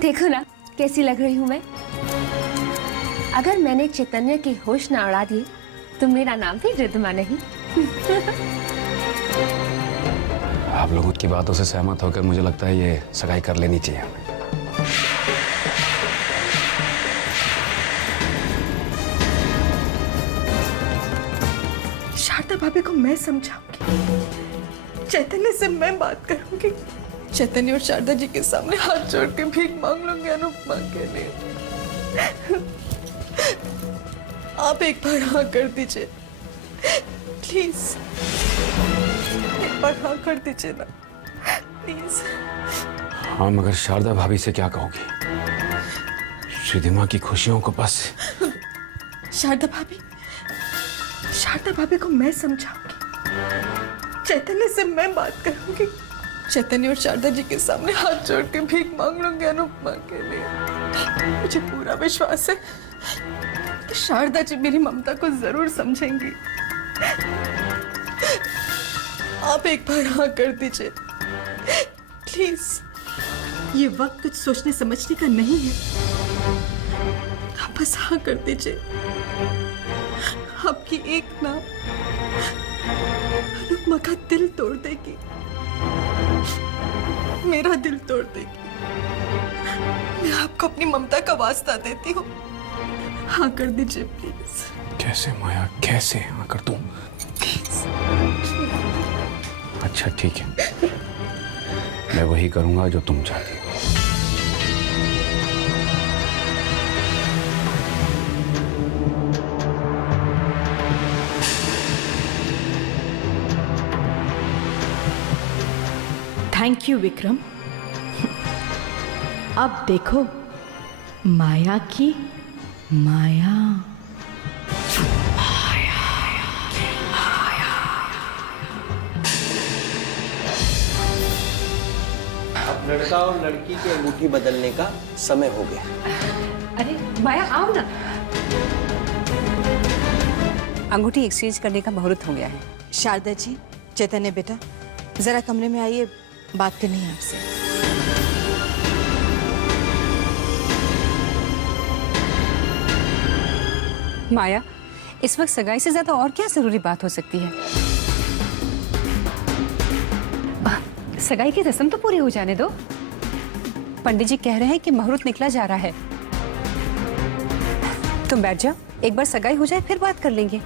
देखो ना कैसी लग रही हूँ मैं। अगर मैंने चैतन्य की होश ना उड़ा दी तो मेरा नाम भी रिद्धिमा नहीं। आप लोगों की बातों से सहमत होकर मुझे लगता है ये सगाई कर लेनी चाहिए हमें। शारदा भाभी को मैं समझाऊंगी, चैतन्य से मैं बात करूंगी, चैतन्य और शारदा जी के सामने हाथ जोड़ के भीख मांग लूंगी अनुपमा के लिए। आप एक बार हाँ कर दीजिए प्लीज, एक बार हाँ कर दीजिए ना प्लीज। हाँ, मगर शारदा भाभी से क्या कहोगी? रिद्धिमा की खुशियों को बस। शारदा भाभी को मैं समझाऊंगी, चैतन्य से मैं बात करूंगी, चैतन्य और शारदा जी के सामने हाथ जोड़ के भीख मांग लूंगी अनुपमा के लिए। मुझे पूरा विश्वास है कि शारदा जी मेरी ममता को जरूर समझेंगी। आप एक बार हाँ कर दीजिए प्लीज। ये वक्त कुछ सोचने समझने का नहीं है, आप बस हाँ कर दीजिए। आपकी एक नाम अनुपमा का दिल तोड़ देगी, मेरा दिल तोड़ देगी। मैं आपको अपनी ममता का वास्ता देती हूँ, हाँ कर दीजिए प्लीज। कैसे माया, कैसे हाँ कर दूं? अच्छा ठीक है, मैं वही करूंगा जो तुम चाहती हो। Thank you Vikram. अब देखो माया की माया। अब लड़का और लड़की की अंगूठी बदलने का समय हो गया। अरे माया आओ ना, अंगूठी एक्सचेंज करने का मुहूर्त हो गया है। शारदा जी, चैतन्य बेटा जरा कमरे में आइए, बात करनी है आपसे। माया, इस वक्त सगाई से ज्यादा और क्या जरूरी बात हो सकती है? सगाई की रस्म तो पूरी हो जाने दो। पंडित जी कह रहे हैं कि मुहूर्त निकला जा रहा है। तुम बैठ जाओ, एक बार सगाई हो जाए फिर बात कर लेंगे।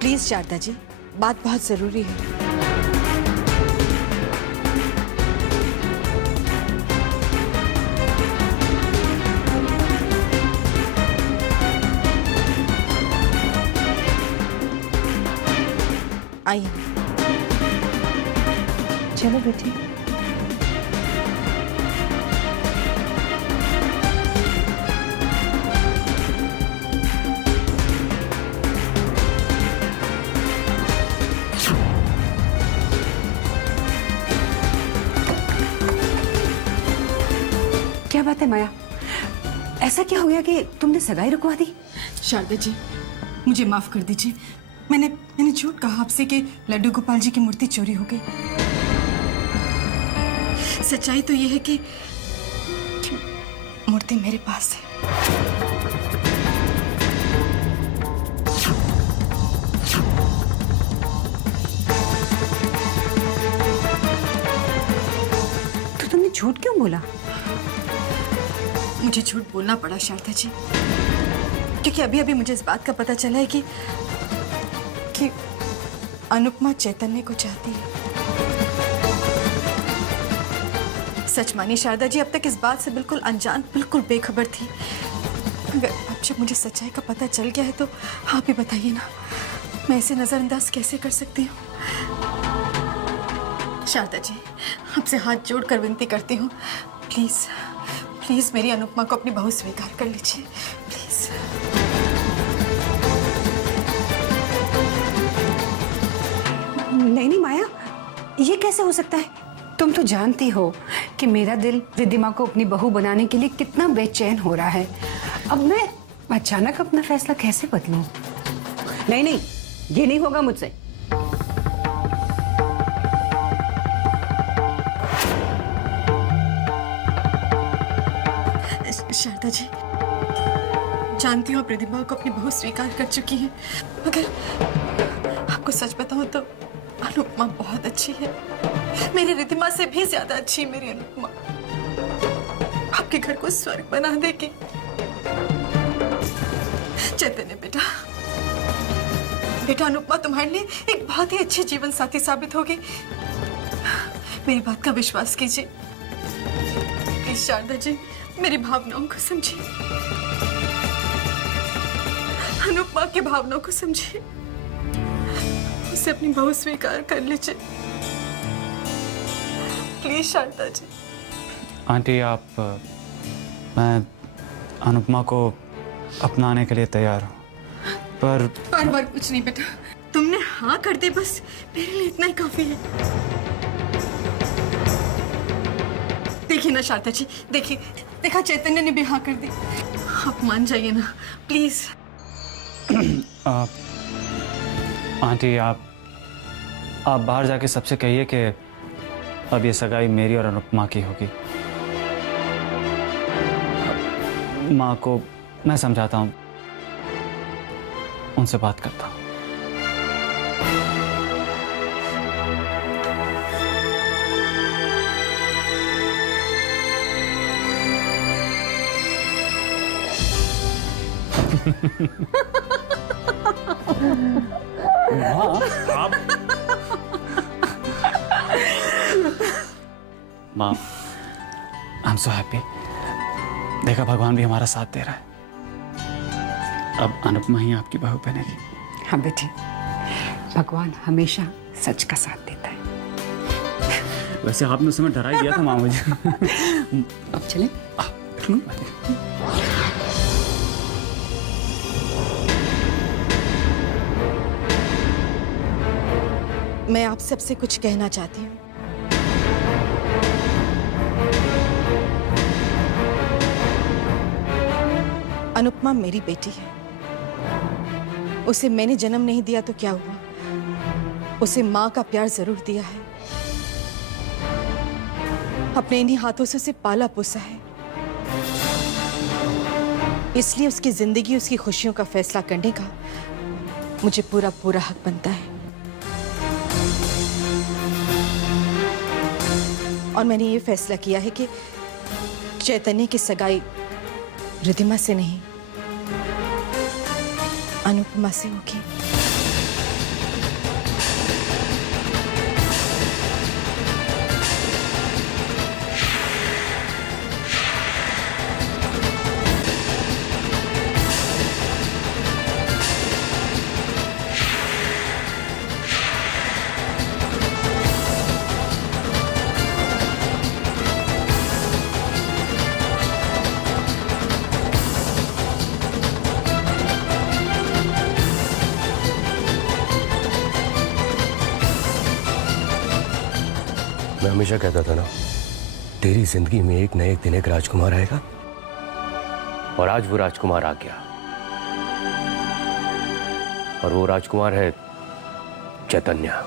प्लीज शारदा जी, बात बहुत जरूरी है। आइए। चलो बेटी। क्या बात है माया, ऐसा क्या हो गया कि तुमने सगाई रुकवा दी? शारदा जी, मुझे माफ कर दीजिए। मैंने झूठ कहा आपसे कि लड्डू गोपाल जी की मूर्ति चोरी हो गई। सच्चाई तो यह है कि मूर्ति मेरे पास है। तो तुमने झूठ क्यों बोला? मुझे झूठ बोलना पड़ा शारदा जी, क्योंकि अभी अभी मुझे इस बात का पता चला है कि अनुपमा चैतन्य को चाहती है। सच मानिए शारदा जी, अब तक इस बात से बिल्कुल अनजान, बिल्कुल बेखबर थी। अगर अब जब मुझे सच्चाई का पता चल गया है तो आप ही बताइए ना, मैं इसे नजरअंदाज कैसे कर सकती हूँ? शारदा जी, आपसे हाथ जोड़कर विनती करती हूँ, प्लीज प्लीज मेरी अनुपमा को अपनी बहू स्वीकार कर लीजिए प्लीज। नहीं माया, ये कैसे हो सकता है? तुम तो जानती हो कि मेरा दिल रिद्धिमा को अपनी बहू बनाने के लिए कितना बेचैन हो रहा है। अब मैं अचानक अपना फैसला कैसे बदलूं? नहीं, ये नहीं होगा मुझसे। शारदा जी, जानती हूँ आप रिद्धिमा को अपनी बहू स्वीकार कर चुकी हैं, मगर आपको सच बताऊं तो अनुपमा बहुत अच्छी है। मेरी रिद्धिमा से भी ज्यादा अच्छी है मेरी अनुपमा। आपके घर को स्वर्ग बना देगी। चैतन्य बेटा, बेटा अनुपमा तुम्हारे लिए एक बहुत ही अच्छी जीवन साथी साबित होगी। मेरी बात का विश्वास कीजिए। प्लीज शारदा जी, मेरी भावनाओं को समझिए, अनुपमा की भावनाओं को समझिए, उसे अपनी बहू स्वीकार कर लीजिए। प्लीज शारदा जी। आंटी मैं अनुपमा को अपनाने के लिए तैयार हूँ, पर बार बार कुछ नहीं बेटा, तुमने हाँ कर दी, बस मेरे लिए इतना ही काफी है। देखिए ना शारदा जी, देखिए, देखा चैतन्य ने भी हाँ कर दी। आप मान जाइए ना प्लीज। आंटी आप बाहर जाके सबसे कहिए कि अब ये सगाई मेरी और अनुपमा की होगी। माँ को मैं समझाता हूँ, उनसे बात करता हूँ। माँ, आई एम सो हैप्पी। देखा, भगवान भी हमारा साथ दे रहा है। अब अनुपमा ही आपकी बहू बनेगी। हाँ बेटे, भगवान हमेशा सच का साथ देता है। वैसे आपने उस समय डरा ही दिया था माँ मुझे। अब चलें? मैं आप सबसे कुछ कहना चाहती हूँ। अनुपमा मेरी बेटी है। उसे मैंने जन्म नहीं दिया तो क्या हुआ, उसे माँ का प्यार जरूर दिया है। अपने इन्हीं हाथों से उसे पाला पोसा है, इसलिए उसकी जिंदगी, उसकी खुशियों का फैसला करने का मुझे पूरा पूरा हक बनता है। और मैंने ये फैसला किया है कि चैतन्य की सगाई रिद्धिमा से नहीं, अनुपमा से होगी। मैं हमेशा कहता था ना, तेरी जिंदगी में एक न एक दिन एक राजकुमार आएगा, और आज वो राजकुमार आ गया। और वो राजकुमार है चैतन्य।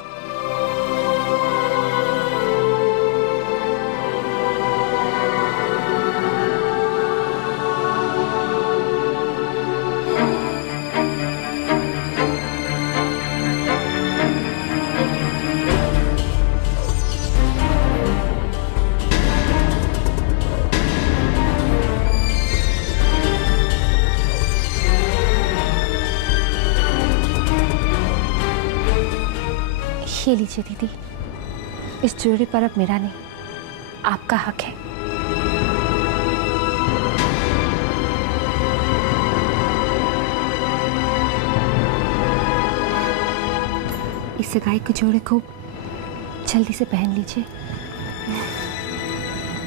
ये लीजिए दीदी, इस ज्वेलरी पर अब मेरा नहीं, आपका हक है। इस सगाई के जोड़े को जल्दी से पहन लीजिए।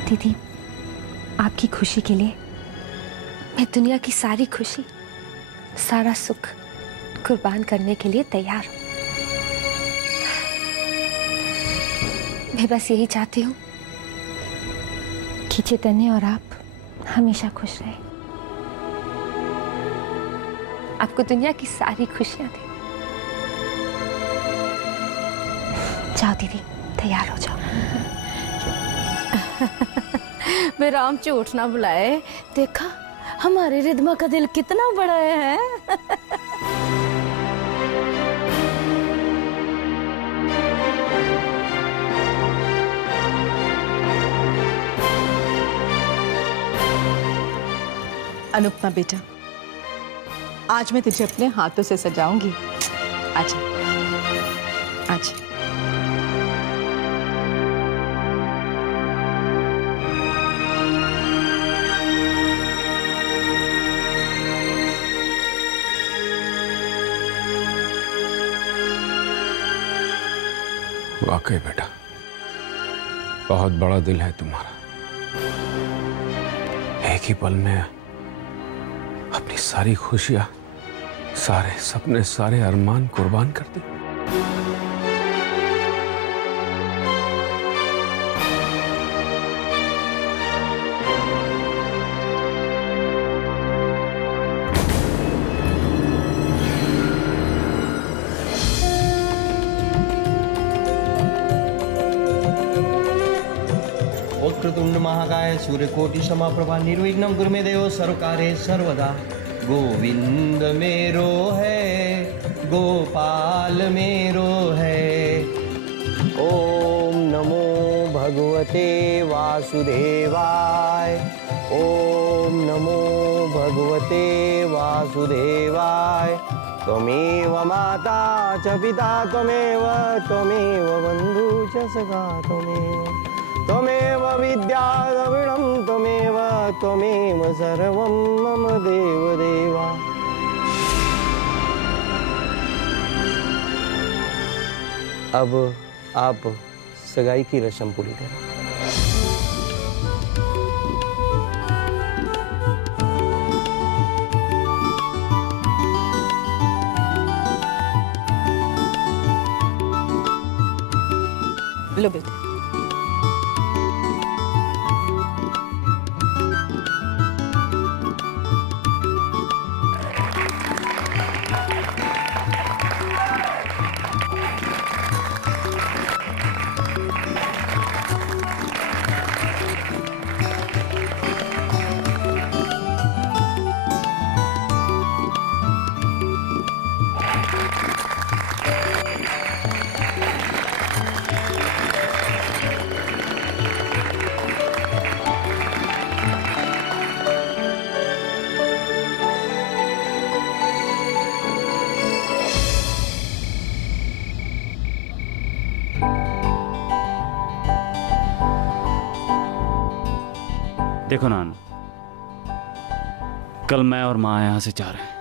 दीदी, आपकी खुशी के लिए मैं दुनिया की सारी खुशी, सारा सुख कुर्बान करने के लिए तैयार हूँ। मैं बस यही चाहती हूँ कि चैतन्य और आप हमेशा खुश रहें, आपको दुनिया की सारी खुशियां दें। जाओ दीदी, तैयार हो जाओ। वे राम झूठ ना बुलाए। देखा हमारे रिद्मा का दिल कितना बड़ा है। अनुपमा बेटा, आज मैं तुझे अपने हाथों से सजाऊंगी। आजा आजा। वाकई बेटा, बहुत बड़ा दिल है तुम्हारा। एक ही पल में अपनी सारी खुशियां, सारे सपने, सारे अरमान कुर्बान कर दी। वक्रतुंड महाकाय सूर्यकोटि समाप्रभा निर्विघ्नं कुरु मे देव सर्वकार्ये सर्वदा। गोविंद मेरो है, गोपाल मेरो है। ओम नमो भगवते वासुदेवाय। ओम नमो भगवते वासुदेवाय। त्वमेव माता च पिता त्वमेव बन्धु च सखा त्वमेव विद्या द्रविणं त्वमेव सर्वं मम देवदेवा। अब आप सगाई की रस्म पूरी करें। लो बेटा। देखो नान, कल मैं और माँ यहाँ से जा रहे हैं।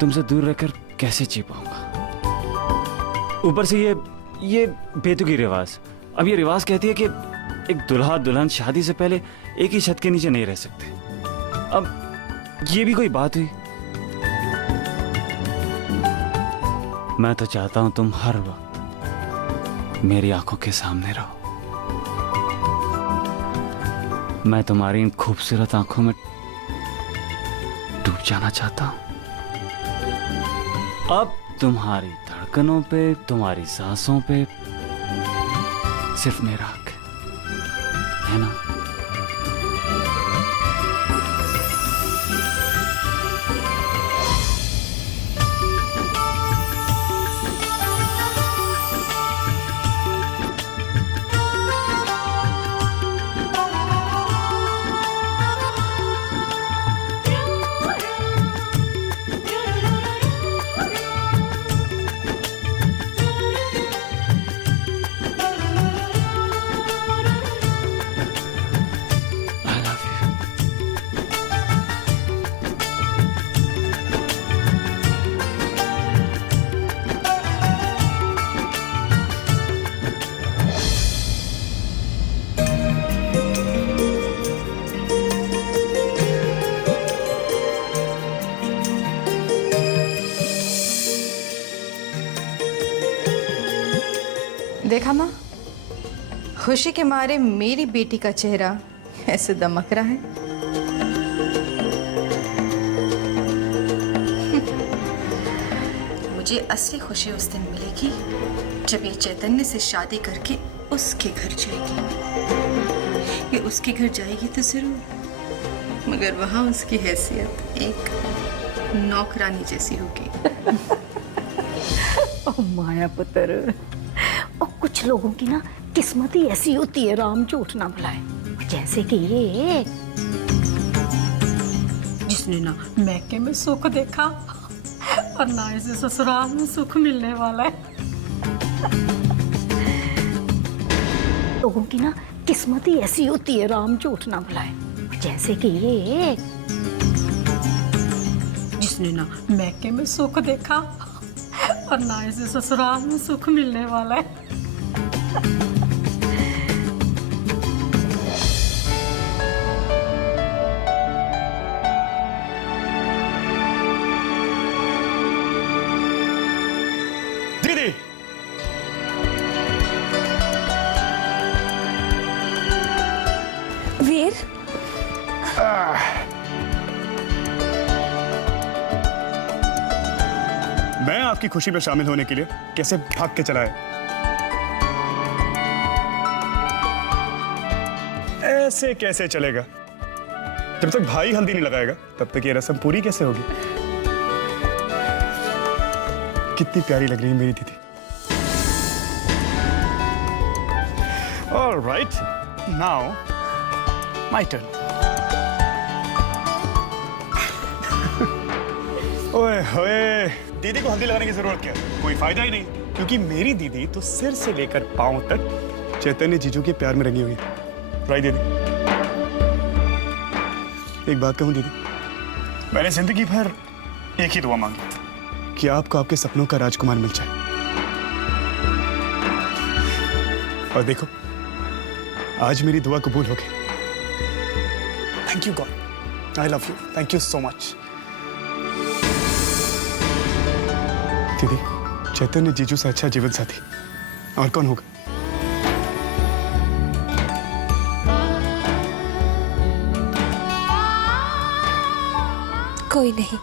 तुमसे दूर रहकर कैसे जी पाऊंगा? ऊपर से ये बेतुकी रिवाज। अब ये रिवाज कहती है कि एक दुल्हा दुल्हन शादी से पहले एक ही छत के नीचे नहीं रह सकते। अब ये भी कोई बात हुई? मैं तो चाहता हूं तुम हर वक्त मेरी आंखों के सामने रहो। मैं तुम्हारी इन खूबसूरत आंखों में डूब जाना चाहता हूं। अब तुम्हारी धड़कनों पे, तुम्हारी सांसों पे सिर्फ मेरा हक है ना? देखा माँ, खुशी के मारे मेरी बेटी का चेहरा ऐसे दमक रहा है। मुझे असली खुशी उस दिन मिलेगी जब ये चैतन्य से शादी करके उसके घर जाएगी। ये उसके घर जाएगी तो जरूर, मगर वहां उसकी हैसियत एक नौकरानी जैसी होगी। ओ माया पुत्र, और कुछ लोगों की ना किस्मत ही ऐसी होती है, राम झूठ ना बुलाए। जैसे कि ये जिसने ना मैके में सुख देखा और ना इसे ससुराल में सुख मिलने वाला है। लोगों की ना किस्मत ही ऐसी होती है, राम झूठ ना बुलाए। जैसे कि ये जिसने ना मैके में सुख देखा और ना इसे ससुराल में सुख मिलने वाला है। दीदी, वीर, मैं आपकी खुशी में शामिल होने के लिए कैसे भाग के चला है। ऐसे कैसे चलेगा? जब तक भाई हल्दी नहीं लगाएगा तब तक ये रस्म पूरी कैसे होगी? कितनी प्यारी लग रही है मेरी दीदी। Alright, now my turn. ओए होए, दीदी को हल्दी लगाने की जरूरत क्या है? कोई फायदा ही नहीं, क्योंकि मेरी दीदी तो सिर से लेकर पांव तक चैतन्य जीजू के प्यार में रंगी हुई है। राइट दीदी? एक बात कहूं दीदी, मैंने जिंदगी भर एक ही दुआ मांगी कि आपको आपके सपनों का राजकुमार मिल जाए। और देखो, आज मेरी दुआ कबूल हो गई। Thank you God, I love you, thank you so much. दीदी, चैतन्य जीजू से अच्छा जीवन साथी और कौन होगा? कोई नहीं।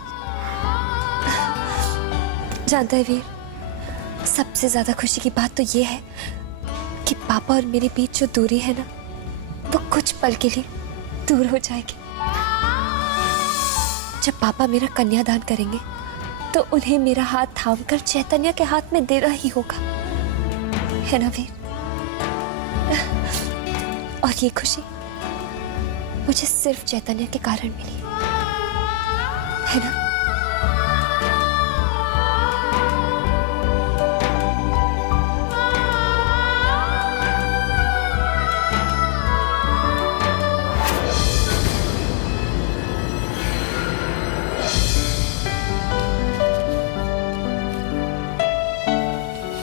जानता है वीर, सबसे ज्यादा खुशी की बात तो ये है कि पापा और मेरे बीच जो दूरी है ना, वो कुछ पल के लिए दूर हो जाएगी। जब पापा मेरा कन्यादान करेंगे तो उन्हें मेरा हाथ थामकर चैतन्य के हाथ में देना ही होगा, है ना वीर? और ये खुशी मुझे सिर्फ चैतन्य के कारण मिली, है ना?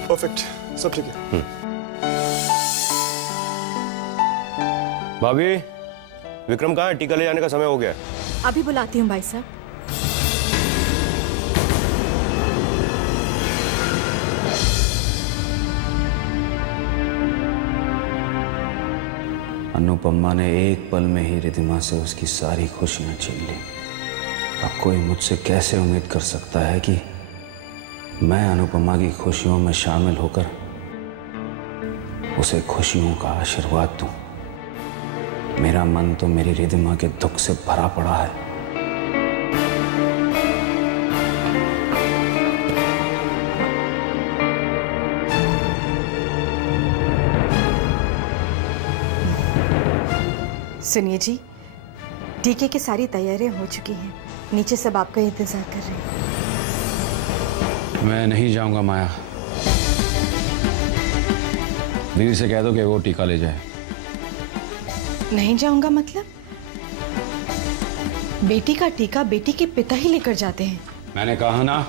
परफेक्ट, सब ठीक है। भाभी, विक्रम कहाँ है? टीका ले जाने का समय हो गया है। अभी बुलाती हूँ भाई साहब। अनुपमा ने एक पल में ही रिद्धिमा से उसकी सारी खुशियां छीन ली। अब कोई मुझसे कैसे उम्मीद कर सकता है कि मैं अनुपमा की खुशियों में शामिल होकर उसे खुशियों का आशीर्वाद दूं। मेरा मन तो मेरी रिद्धिमा के दुख से भरा पड़ा है। सुनिए जी, टीके की सारी तैयारियां हो चुकी हैं, नीचे सब आपका इंतजार कर रहे हैं। मैं नहीं जाऊंगा माया। दीदी से कह दो कि वो टीका ले जाए। नहीं जाऊंगा मतलब? बेटी का टीका बेटी के पिता ही लेकर जाते हैं। मैंने कहा ना,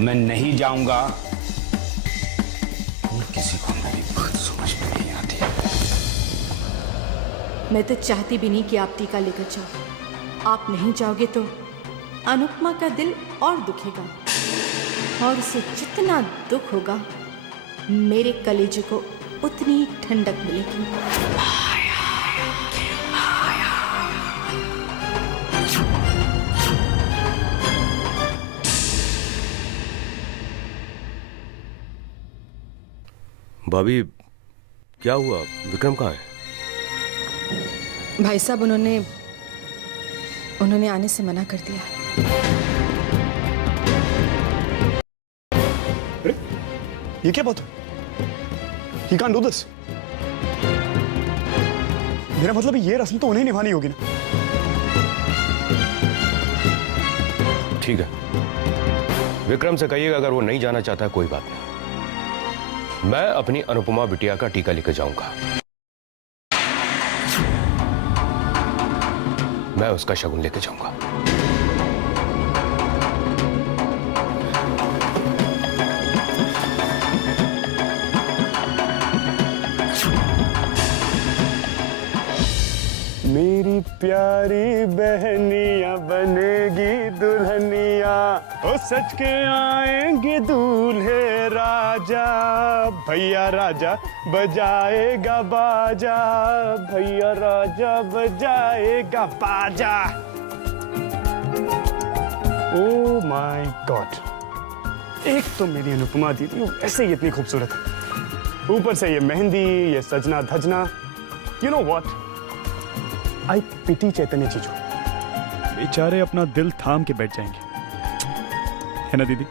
मैं नहीं जाऊंगा। किसी को मेरी बात समझ में नहीं आती। मैं तो चाहती भी नहीं कि आप टीका लेकर जाओ। आप नहीं जाओगे तो अनुपमा का दिल और दुखेगा, और उसे जितना दुख होगा मेरे कलेजे को उतनी ठंडक मिलेगी। भाभी क्या हुआ? विक्रम कहाँ है? भाई साहब उन्होंने आने से मना कर दिया। अरे ये क्या बात है? He can't do this. मेरा मतलब ये रस्म तो उन्हें निभानी होगी ना। ठीक है, विक्रम से कहिएगा अगर वो नहीं जाना चाहता कोई बात नहीं, मैं अपनी अनुपमा बिटिया का टीका लेकर जाऊंगा। मैं उसका शगुन लेकर जाऊंगा। मेरी प्यारी बहनिया बनेगी दुल्हनिया, ओ सच के आएंगे दूल्हे राजा, भैया राजा बजाएगा बाजा, भैया राजा बजाएगा बाजा। ओ माय गॉड, एक तो मेरी अनुपमा दीदी ऐसे ही इतनी खूबसूरत है, ऊपर से ये मेहंदी, ये सजना धजना। यू नो व्हाट, आई पिटी चैतन्य जीजू, बेचारे अपना दिल थाम के बैठ जाएंगे, है ना दीदी?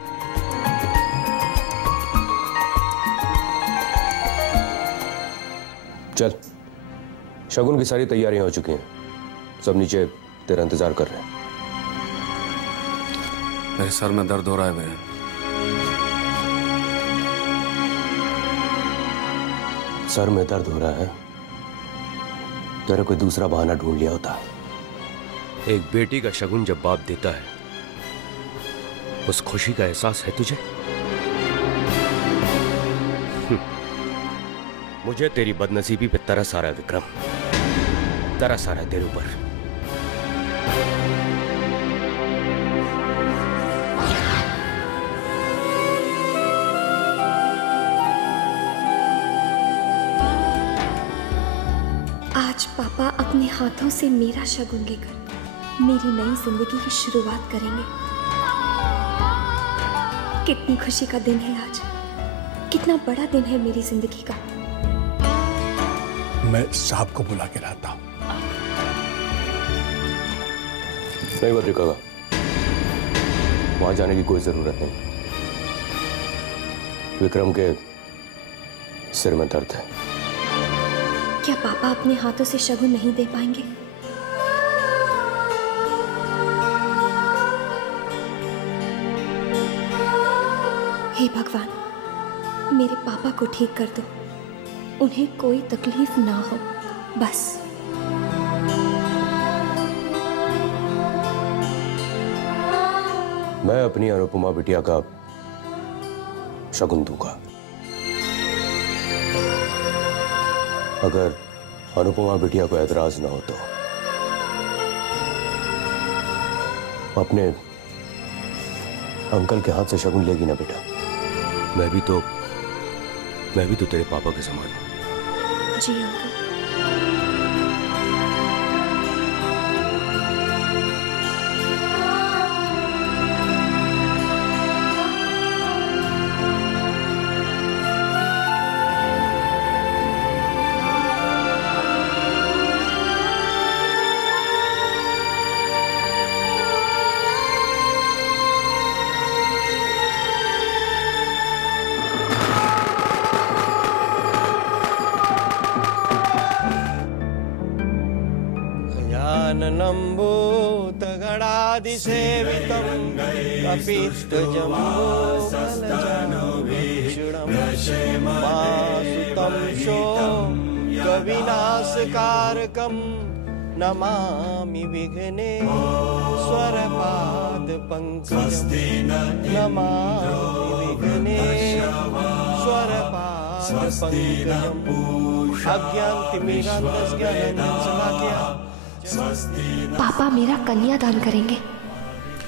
चल, शगुन की सारी तैयारियां हो चुकी हैं, सब नीचे तेरा इंतजार कर रहे हैं। मेरे सर में दर्द हो रहा है बहन। सर में दर्द हो रहा है? तेरा कोई दूसरा बहाना ढूंढ लिया होता। एक बेटी का शगुन जब बाप देता है, उस खुशी का एहसास है तुझे? मुझे तेरी बदनसीबी पे तरस आ रहा है विक्रम, तरस आ रहा है तेरे ऊपर। आज पापा अपने हाथों से मेरा शगुन लेकर मेरी नई जिंदगी की शुरुआत करेंगे। कितनी खुशी का दिन है आज, कितना बड़ा दिन है मेरी जिंदगी का। मैं साहब को बुला के लाता हूं। नहीं बद्रिका, वहां जाने की कोई जरूरत नहीं। विक्रम के सिर में दर्द है। क्या पापा अपने हाथों से शगुन नहीं दे पाएंगे? हे भगवान, मेरे पापा को ठीक कर दो, उन्हें कोई तकलीफ ना हो, बस। मैं अपनी अनुपमा बिटिया का शगुन दूंगा। अगर अनुपमा बिटिया को एतराज ना हो तो अपने अंकल के हाथ से शगुन लेगी ना बेटा? मैं भी तो तेरे पापा के समान हूं। जी अंकल। ज्ञानलम्बोदगणादिसेवितं कपित्थजम्बूफलचारुभक्षणं कविनाशकारकं नमामि विघ्नेश्वरपादपङ्कजं नमामि विघ्नेश्वरपादपङ्कजम् अज्ञानतिमिरान्धस्ज्ञानञ्जनशलाकया। पापा मेरा कन्यादान करेंगे,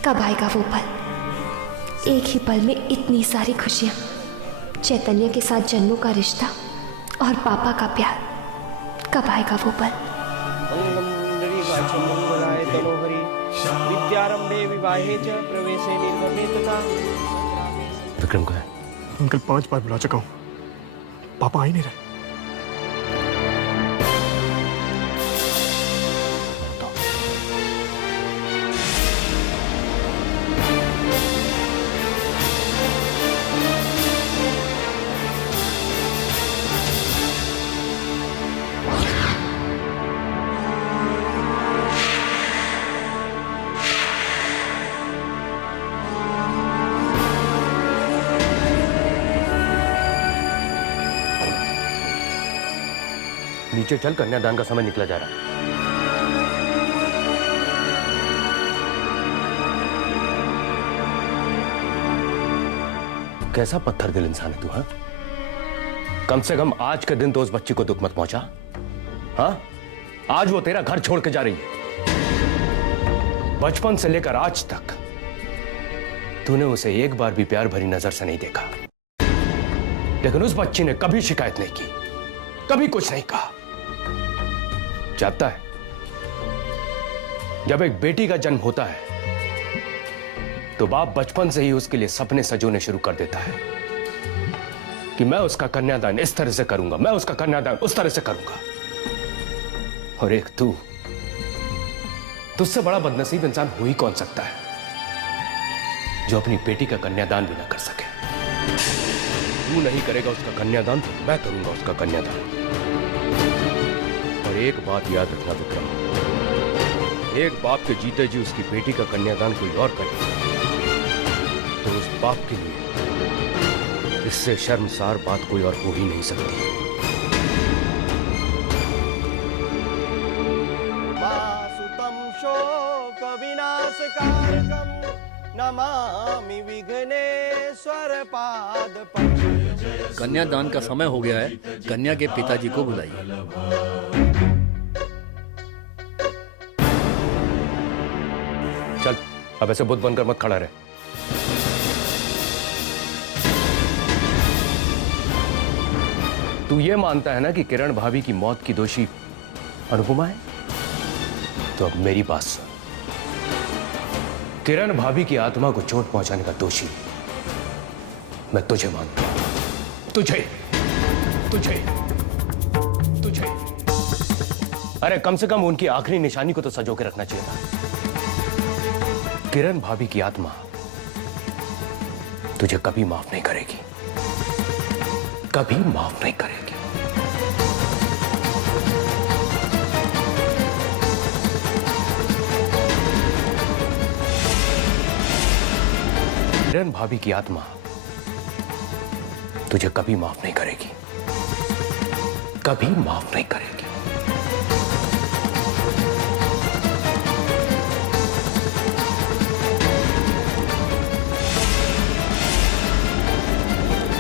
कब आएगा वो पल? एक ही पल में इतनी सारी खुशियां, चैतन्य के साथ जन्मों का रिश्ता और पापा का प्यार, कब आएगा वो पल? विद्यारंभे विवाहे च प्रवेशे निर्गमे तथा। विक्रम का है? अंकल 5 बार बुला चुका हूं, पापा आ ही नहीं रहे। नीचे चल, कन्यादान का समय निकला जा रहा है। कैसा पत्थर दिल इंसान है तू, हाँ? कम से कम आज के दिन तो उस बच्ची को दुख मत पहुंचा। हाँ, आज वो तेरा घर छोड़ के जा रही है। बचपन से लेकर आज तक तूने उसे एक बार भी प्यार भरी नजर से नहीं देखा, लेकिन उस बच्ची ने कभी शिकायत नहीं की, कभी कुछ नहीं कहा। जानता है, जब एक बेटी का जन्म होता है तो बाप बचपन से ही उसके लिए सपने सजोने शुरू कर देता है कि मैं उसका कन्यादान इस तरह से करूंगा, मैं उसका कन्यादान उस तरह से करूंगा। और एक तुझसे बड़ा बदनसीब इंसान हो ही कौन सकता है जो अपनी बेटी का कन्यादान भी ना कर सके। तू नहीं करेगा उसका कन्यादान तो मैं करूंगा उसका कन्यादान। और एक बात याद रखना विक्रम, एक बाप के जीते जी उसकी बेटी का कन्यादान कोई और करे तो उस बाप के लिए इससे शर्मसार बात कोई और हो ही नहीं सकती। वासुतं शोक विनाशकारकं नमामि विघ्नेश्वर पाद पंकजं। कन्यादान का समय हो गया है, कन्या के पिताजी को बुलाइए। चल, अब ऐसे बुत बनकर मत खड़ा रहे। तू ये मानता है ना कि किरण भाभी की मौत की दोषी अनुपमा है? तो अब मेरी बात सुन। किरण भाभी की आत्मा को चोट पहुंचाने का दोषी मैं तुझे मानता हूं। तुझे तुझे तुझे अरे कम से कम उनकी आखिरी निशानी को तो सजो के रखना चाहिए था। किरण भाभी की आत्मा तुझे कभी माफ नहीं करेगी, कभी माफ नहीं करेगी। किरण भाभी की आत्मा तुझे कभी माफ नहीं करेगी, कभी माफ नहीं करेगी।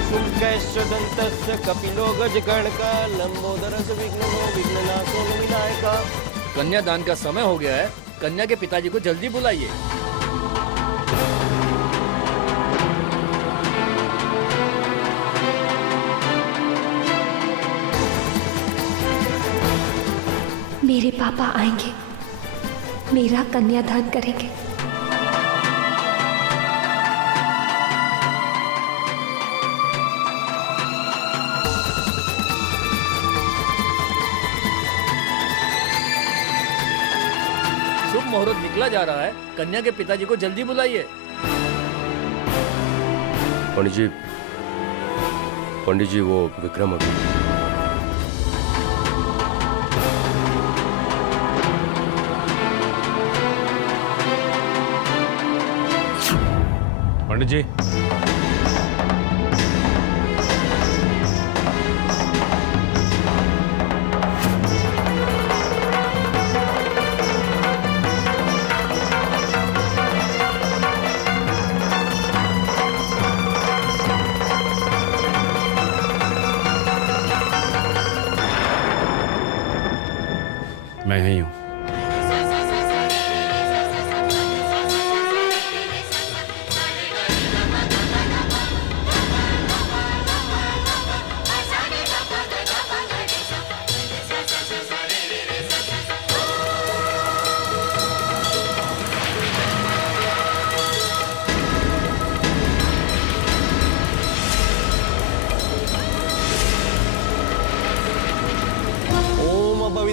शुक्लस्य दन्तस्य कपिलो गजकर्णका लंबोदरस्य विघ्नो विघ्ननाशो विनायका। कन्यादान का समय हो गया है, कन्या के पिताजी को जल्दी बुलाइए। मेरे पापा आएंगे, मेरा कन्यादान करेंगे। शुभ मुहूर्त निकला जा रहा है, कन्या के पिताजी को जल्दी बुलाइए। पंडित जी वो विक्रम अभी पंडित जी। मैं यही हूं।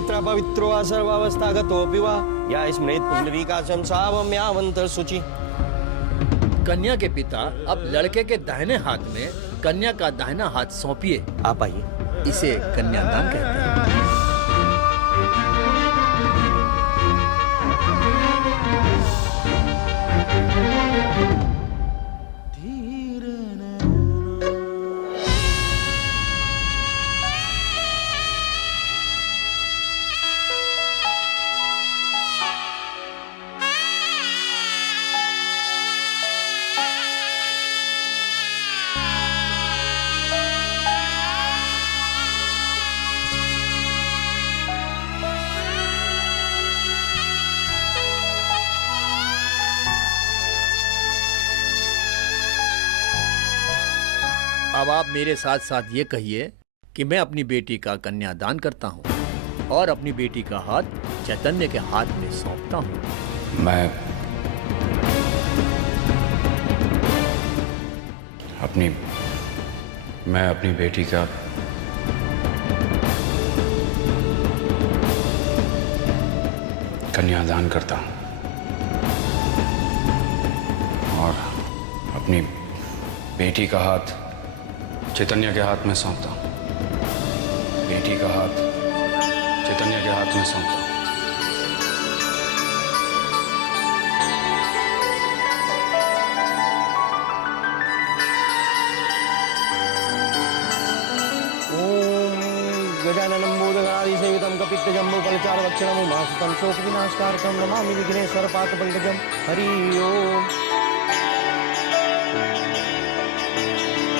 पवित्र पवित्रो वा सर्वावस्थागतोऽपि वा या स्मृत पुंडरीकाक्षं सावम्यावन्तः शुचि। कन्या के पिता अब लड़के के दाहिने हाथ में कन्या का दाहिना हाथ सौंपिए। आप आइए। इसे कन्यादान कहते हैं। अब आप मेरे साथ साथ ये कहिए कि मैं अपनी बेटी का कन्यादान करता हूँ और अपनी बेटी का हाथ चैतन्य के हाथ में सौंपता हूँ। मैं अपनी बेटी का कन्यादान करता हूँ और अपनी बेटी का हाथ चैतन्य के हाथ में सौंपता हूँ। बेटी का हाथ चैतन्य के हाथ में सौंपता हूँ। गजाननं मोदगादिसेवितं कपित्तजम्बूफलचारुभक्षणं उमासुतं शोकविनाशकारकं नमामि विघ्नेश्वरपाकपङ्कजं। हरि ओम।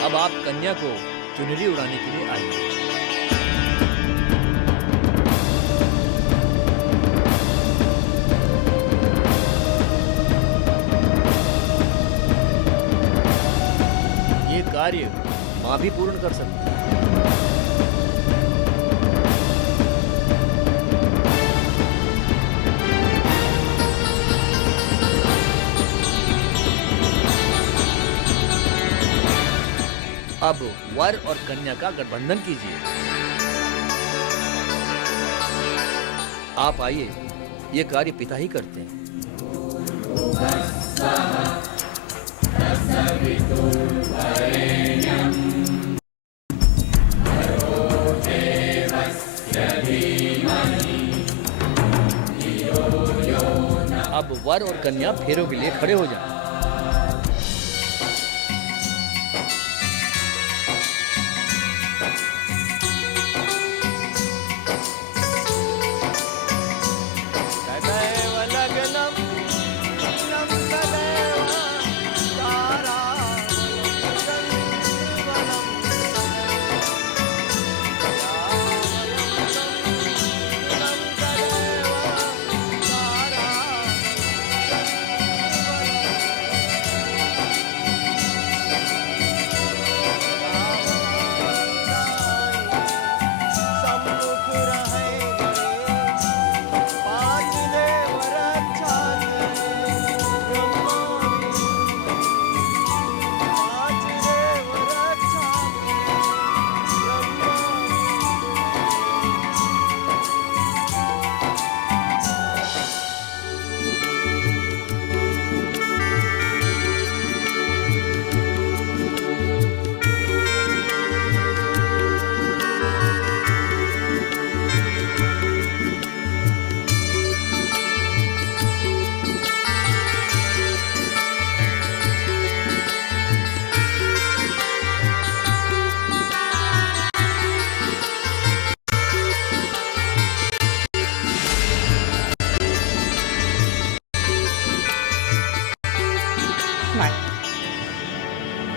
अब आप कन्या को चुनरी उड़ाने के लिए आइए। ये कार्य माँ भी पूर्ण कर सकती है। अब वर और कन्या का गठबंधन कीजिए। आप आइए, ये कार्य पिता ही करते हैं। अब वर और कन्या फेरों के लिए खड़े हो जाएं।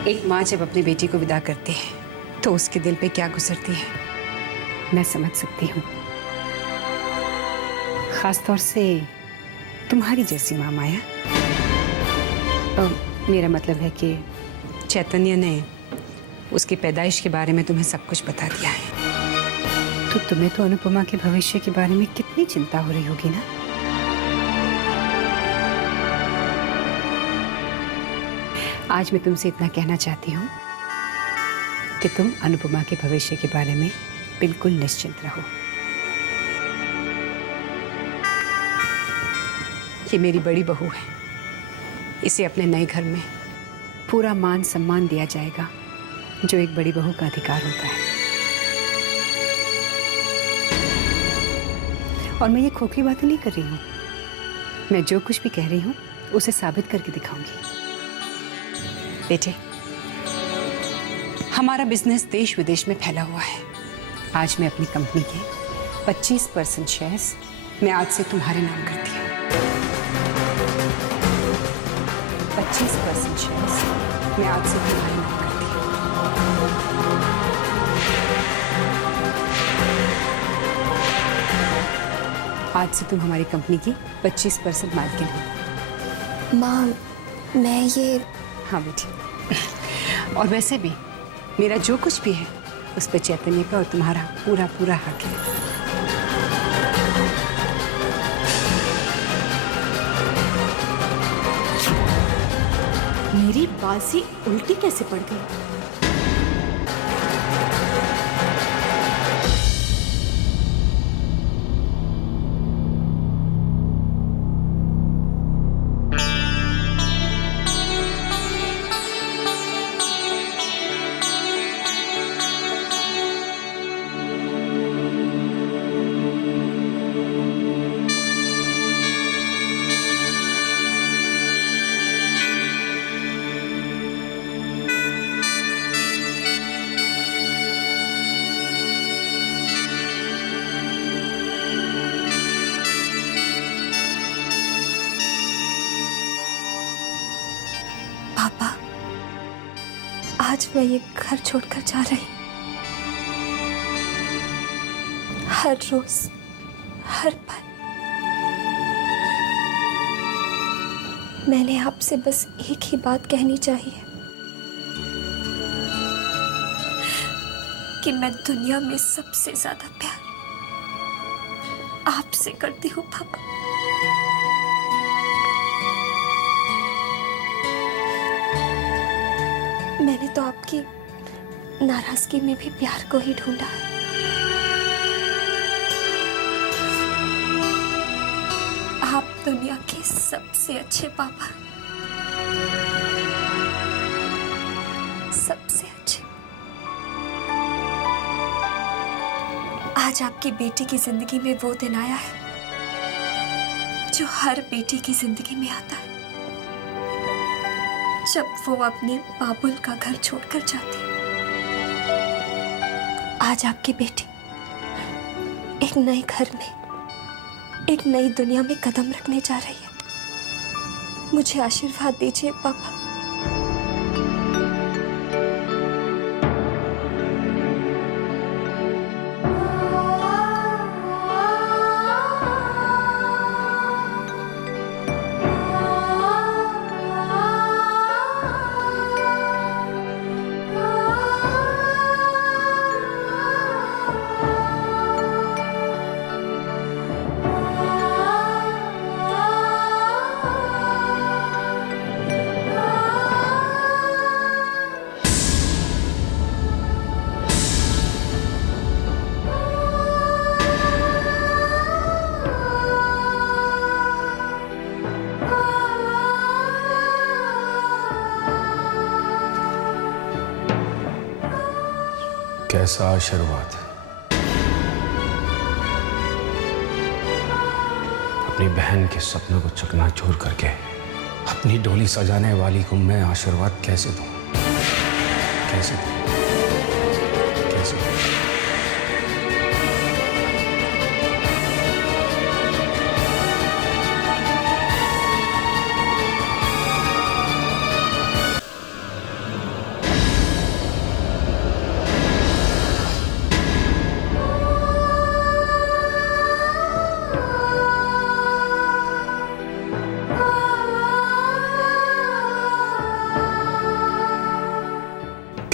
एक माँ जब अपनी बेटी को विदा करती है तो उसके दिल पे क्या गुजरती है मैं समझ सकती हूँ। खास तौर से तुम्हारी जैसी माँ माया। मेरा मतलब है कि चैतन्य ने उसकी पैदाइश के बारे में तुम्हें सब कुछ बता दिया है, तो तुम्हें तो अनुपमा के भविष्य के बारे में कितनी चिंता हो रही होगी ना। आज मैं तुमसे इतना कहना चाहती हूँ कि तुम अनुपमा के भविष्य के बारे में बिल्कुल निश्चिंत रहो। कि मेरी बड़ी बहू है, इसे अपने नए घर में पूरा मान सम्मान दिया जाएगा जो एक बड़ी बहू का अधिकार होता है। और मैं ये खोखली बातें नहीं कर रही हूँ, मैं जो कुछ भी कह रही हूँ उसे साबित करके दिखाऊंगी। बेटे, हमारा बिजनेस देश विदेश में फैला हुआ है। आज मैं अपनी कंपनी के 25% शेयर्स मैं आज से तुम्हारे नाम करती हूँ। 25% शेयर्स मैं आज से तुम्हारे नाम करती हूँ। आज से तुम हमारी कंपनी की 25% मालकिन हो। माँ, मैं ये... हाँ बेटी, और वैसे भी मेरा जो कुछ भी है उस पर चैतन्य का और तुम्हारा पूरा पूरा हक है। मेरी बाजी उल्टी कैसे पड़ गई? पापा, आज मैं ये घर छोड़कर जा रही हूँ। हर रोज, हर पल मैंने आपसे बस एक ही बात कहनी चाहिए कि मैं दुनिया में सबसे ज्यादा प्यार आपसे करती हूँ पापा। मैंने तो आपकी नाराजगी में भी प्यार को ही ढूंढा है। आप दुनिया के सबसे अच्छे पापा, सबसे अच्छे। आज आपकी बेटी की जिंदगी में वो दिन आया है जो हर बेटी की जिंदगी में आता है, जब वो अपने बाबुल का घर छोड़कर जाती है। आज आपकी बेटी एक नए घर में, एक नई दुनिया में कदम रखने जा रही है। मुझे आशीर्वाद दीजिए पापा। कैसा आशीर्वाद। अपनी बहन के सपनों को चकनाचूर करके अपनी डोली सजाने वाली को मैं आशीर्वाद कैसे दूं? कैसे दूं? कैसे दूं?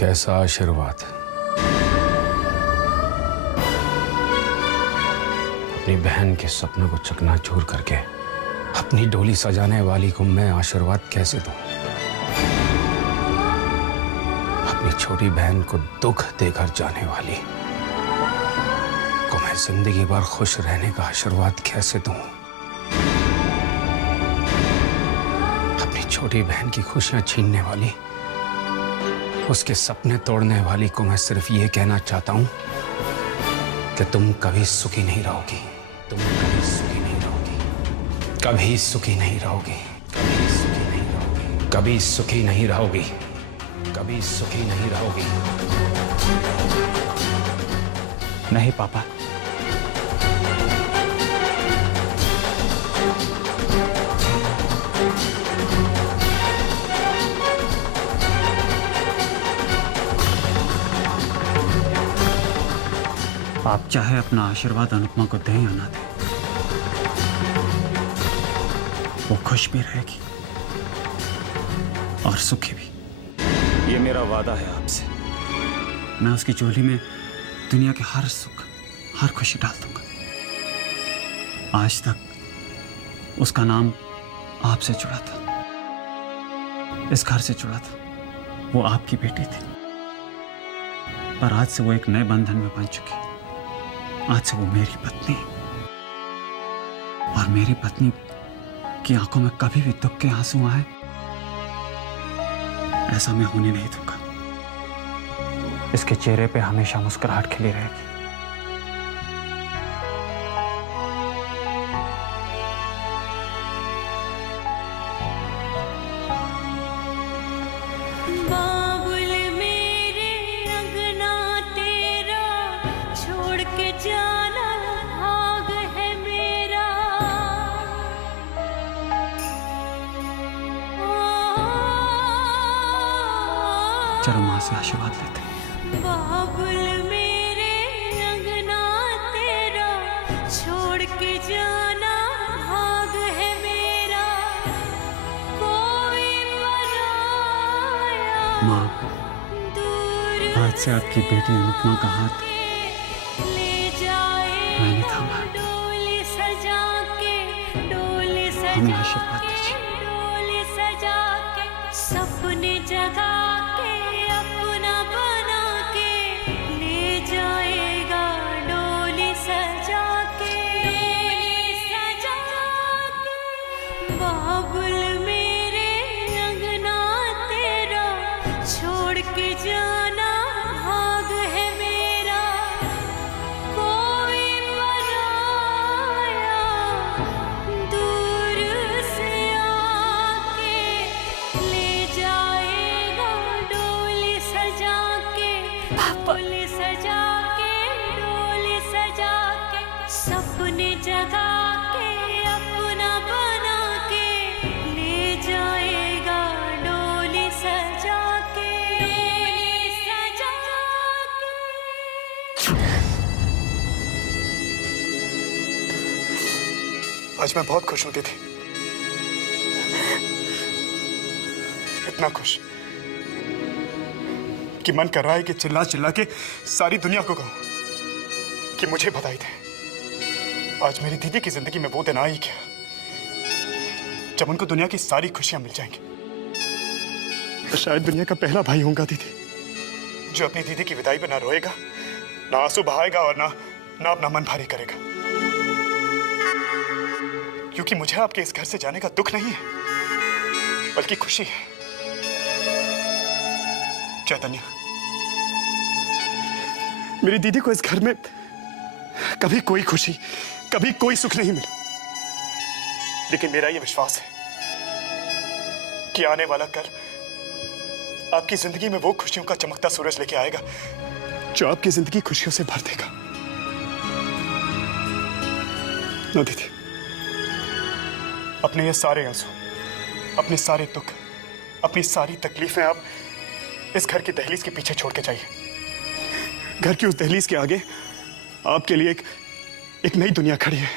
कैसा आशीर्वाद। अपनी बहन के सपनों को चकनाचूर करके अपनी डोली सजाने वाली को मैं आशीर्वाद कैसे दूं? अपनी छोटी बहन को दुख देकर जाने वाली को मैं जिंदगी भर खुश रहने का आशीर्वाद कैसे दूं? छोटी बहन की खुशियां छीनने वाली, उसके सपने तोड़ने वाली को मैं सिर्फ ये कहना चाहता हूं कि तुम कभी सुखी नहीं रहोगी। तुम कभी सुखी नहीं रहोगी। कभी सुखी नहीं रहोगी। कभी सुखी नहीं रहोगी। कभी सुखी नहीं रहोगी। कभी सुखी नहीं रहोगी। नहीं पापा, आप चाहे अपना आशीर्वाद अनुपमा को दें या ना दें, वो खुश भी रहेगी और सुखी भी। ये मेरा वादा है आपसे। मैं उसकी झोली में दुनिया के हर सुख, हर खुशी डाल दूंगा। आज तक उसका नाम आपसे जुड़ा था, इस घर से जुड़ा था। वो आपकी बेटी थी, पर आज से वो एक नए बंधन में बन चुकी है। आज से वो मेरी पत्नी, और मेरी पत्नी की आंखों में कभी भी दुख के आंसू आए, ऐसा मैं होने नहीं दूंगा। इसके चेहरे पे हमेशा मुस्कुराहट खिली रहेगी। बाबुल मेरे अंगना तेरा छोड़ के जाना भाग है मेरा। चलो मां से आशीर्वाद लेते हैं। बाबुल मेरे अंगना तेरा छोड़ के जाना भाग है मेरा। कोई पराया मां, दूर आज से आपकी बेटी अनुपमा का हाथ ले जाए मैंने थामा। डोली सजा के, डोली हमें सजा आशीर्वाद के, दीजिए। डोली सजा के, सपने जगा के, अपना बना के ले जाएगा डोली सजा के, डोली सजा के। बाबुल मेरे अंगना तेरा छोड़ के जाना भाग है मेरा। कोई पराया दूर से आके ले जाएगा डोली सजा के, डोली सजा के, डोली सजा के, सपने जगा के, अपना बना के ले जाएगा डोली सजा के, डोली सजा के। आज मैं बहुत खुश हूं दीदी, इतना खुश कि मन कर रहा है कि चिल्ला चिल्ला के सारी दुनिया को कहूं कि मुझे बधाई दे। आज मेरी दीदी की जिंदगी में वो दिन आ ही गया जब उनको दुनिया की सारी खुशियां मिल जाएंगी। तो शायद दुनिया का पहला भाई होऊंगा दीदी, जो अपनी दीदी की विदाई पे ना रोएगा, ना आंसू बहाएगा और ना अपना मन भारी करेगा। क्योंकि मुझे आपके इस घर से जाने का दुख नहीं है, बल्कि खुशी है। चैतन्य, मेरी दीदी को इस घर में कभी कोई खुशी, कभी कोई सुख नहीं मिला, लेकिन मेरा यह विश्वास है कि आने वाला कल आपकी जिंदगी में वो खुशियों का चमकता सूरज लेके आएगा जो आपकी जिंदगी खुशियों से भर देगा। ना दीदी, अपने ये सारे आंसू, अपने सारे दुख, अपनी सारी तकलीफें आप इस घर की दहलीज के पीछे छोड़ के जाइए। घर की उस दहलीज के आगे आपके लिए एक नई दुनिया खड़ी है।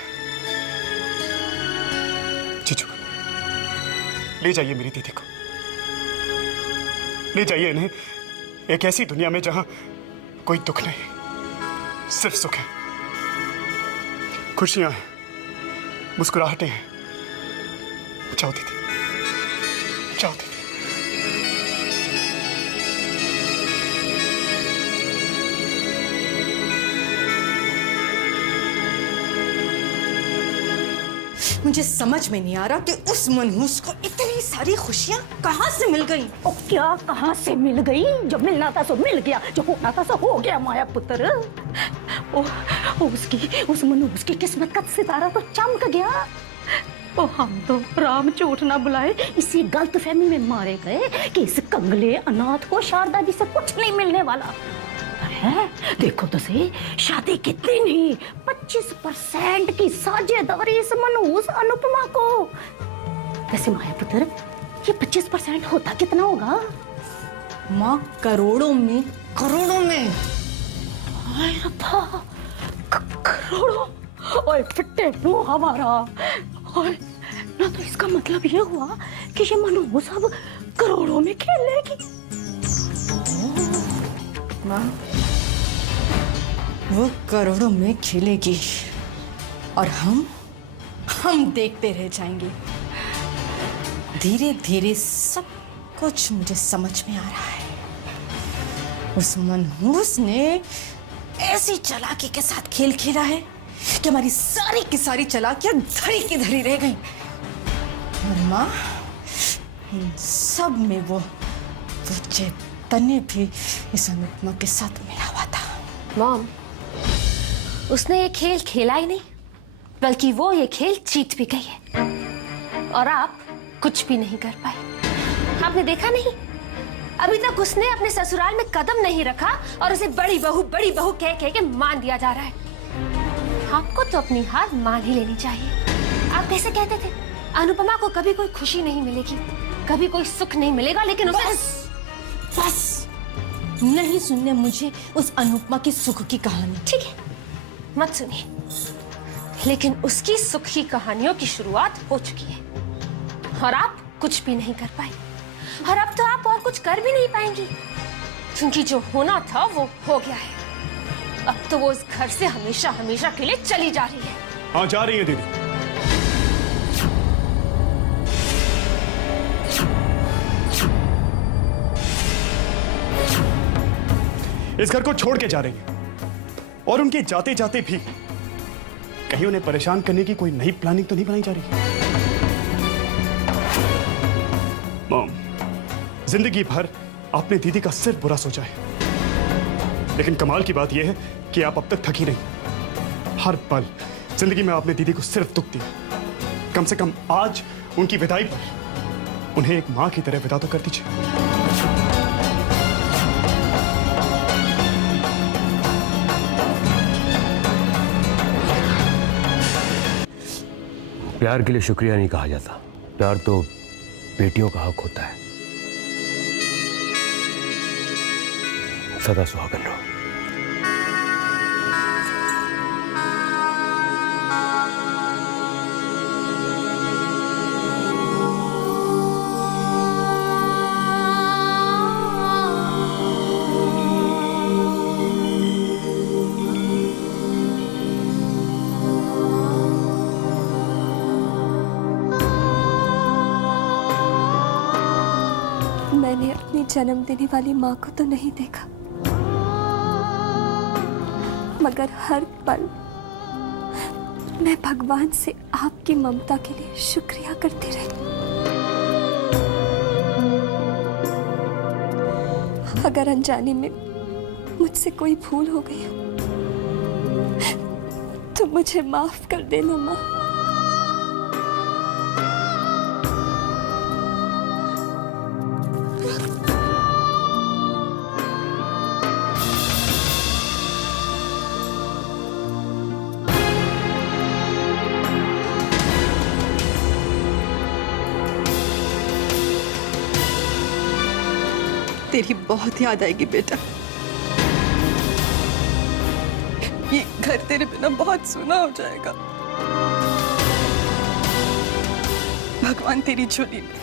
जीजू, ले जाइए मेरी दीदी को, ले जाइए इन्हें एक ऐसी दुनिया में जहां कोई दुख नहीं, सिर्फ सुख है, खुशियां हैं, मुस्कुराहटें हैं। जाओ दीदी, जाओ दीदी। मुझे समझ में नहीं आ रहा कि उस मनहूस को इतनी सारी खुशियां कहाँ से मिल गई। ओ क्या कहाँ से मिल गई? जो मिलना था सो मिल गया, जो होना था सो हो गया माया पुत्र। उस मनहूस की किस्मत का सितारा तो चमक गया। ओ हम तो राम झूठ ना बुलाए इसी गलतफहमी में मारे गए कि इस कंगले अनाथ को शारदा जी से कुछ नहीं मिलने वाला है। देखो तो सही, शादी कितनी नहीं 25% की साझेदारी इस मनहूस अनुपमा को। वैसे माया पुत्र, ये 25% होता कितना होगा? माँ करोड़ों में, करोड़ों में। हाय रब्बा, करोड़ों। ओए फिट्टे मुंह हमारा। और ना तो इसका मतलब ये हुआ कि ये मनहूस अब करोड़ों में खेलेगी। माँ वो करोड़ों में खेलेगी और हम देखते रह जाएंगे। धीरे धीरे सब कुछ मुझे समझ में आ रहा है। उस मनहूस ने ऐसी चालाकी के साथ खेल खेला है कि हमारी सारी की सारी चालाकियां धरी की धरी रह गई। और माँ, इन सब में वो चैतन्य भी इस अनुपमा के साथ मिला हुआ था। मॉम, उसने ये खेल खेला ही नहीं, बल्कि वो ये खेल जीत भी गई है और आप कुछ भी नहीं कर पाए। आपने देखा नहीं, अभी तक उसने अपने ससुराल में कदम नहीं रखा और उसे बड़ी बहू कह के मान दिया जा रहा है। आपको तो अपनी हार मान ही लेनी चाहिए। आप कैसे कहते थे अनुपमा को कभी कोई खुशी नहीं मिलेगी, कभी कोई सुख नहीं मिलेगा, लेकिन उसे बस नहीं सुनने मुझे उस अनुपमा की सुख की कहानी। ठीक है, मत सुनिए, लेकिन उसकी सुख की कहानियों की शुरुआत हो चुकी है और आप कुछ भी नहीं कर पाए। और अब तो आप और कुछ कर भी नहीं पाएंगी, क्योंकि जो होना था वो हो गया है। अब तो वो इस घर से हमेशा हमेशा के लिए चली जा रही है। हाँ, जा रही है दीदी। इस घर को छोड़ के जा रही है और उनके जाते जाते भी कहीं उन्हें परेशान करने की कोई नई प्लानिंग तो नहीं बनाई जा रही। मॉम, जिंदगी भर आपने दीदी का सिर्फ बुरा सोचा है, लेकिन कमाल की बात यह है कि आप अब तक थकी नहीं। हर पल जिंदगी में आपने दीदी को सिर्फ दुख दिया। कम से कम आज उनकी विदाई पर उन्हें एक मां की तरह विदा तो कर दीजिए। प्यार के लिए शुक्रिया नहीं कहा जाता, प्यार तो बेटियों का हक होता है। सदा सुहागन रहो। मैंने अपनी जन्म देने वाली माँ को तो नहीं देखा, मगर हर पल मैं भगवान से आपकी ममता के लिए शुक्रिया करती रही। अगर अनजाने में मुझसे कोई भूल हो गई हो तो मुझे माफ कर देना माँ। तेरी बहुत याद आएगी बेटा। ये घर तेरे बिना बहुत सूना हो जाएगा। भगवान तेरी झोली में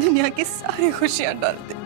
दुनिया की सारी खुशियां डाल दे।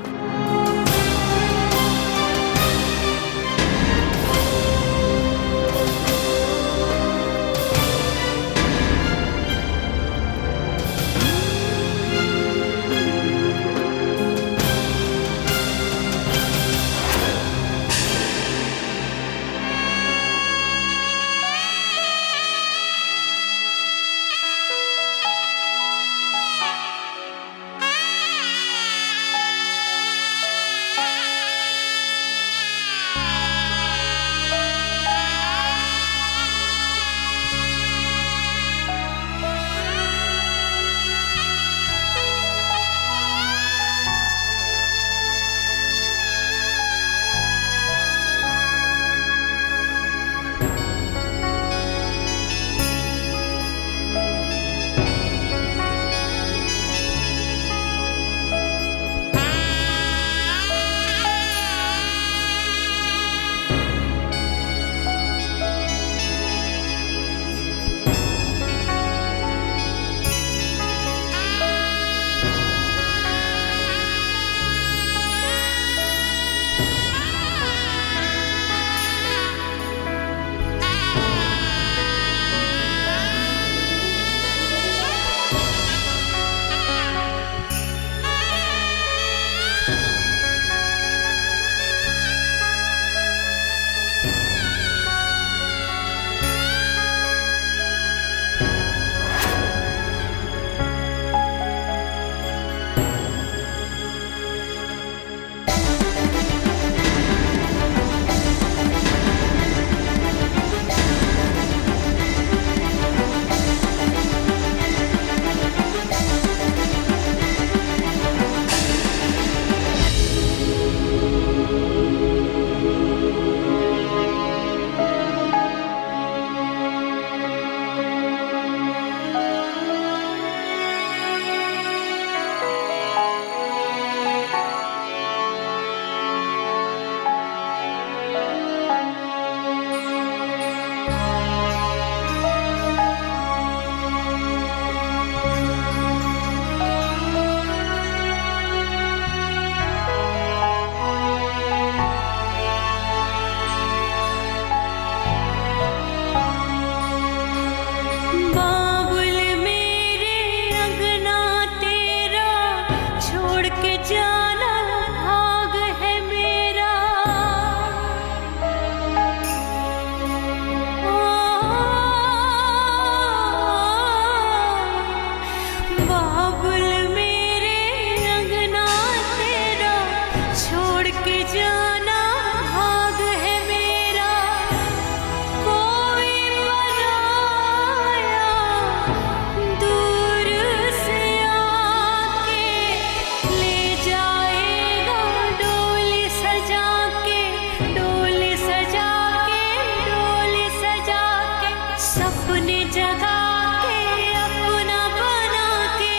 सपने जगा के अपना बना के